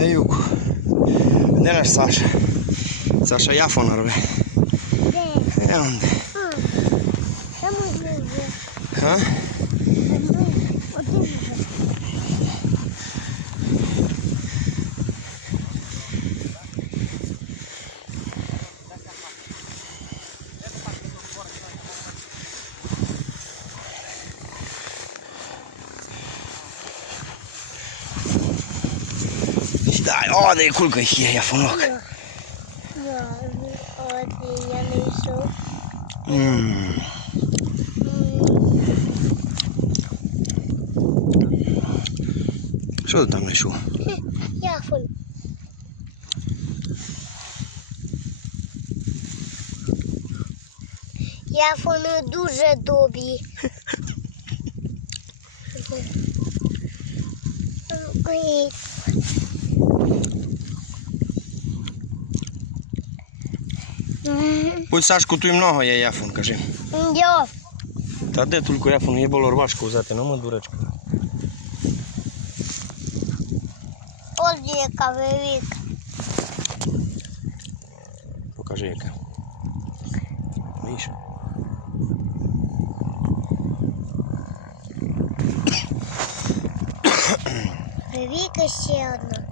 Де юку? Де наш Саша? Саша яфона робить. Де? Де он? А, там один вже. А? Там один вже. Сідай. О, де кулька є. Я, йшов. М. Що ти там знайшов? Яфон. Яфони дуже добрі. Ой. Ось Сашку тут много є яфон, кажи. Я. Та де тільки яфон, є було рвашку взяти, ну ми дурачку. Ось яка велика. Покажи яка. Видиш? Велика ще одна.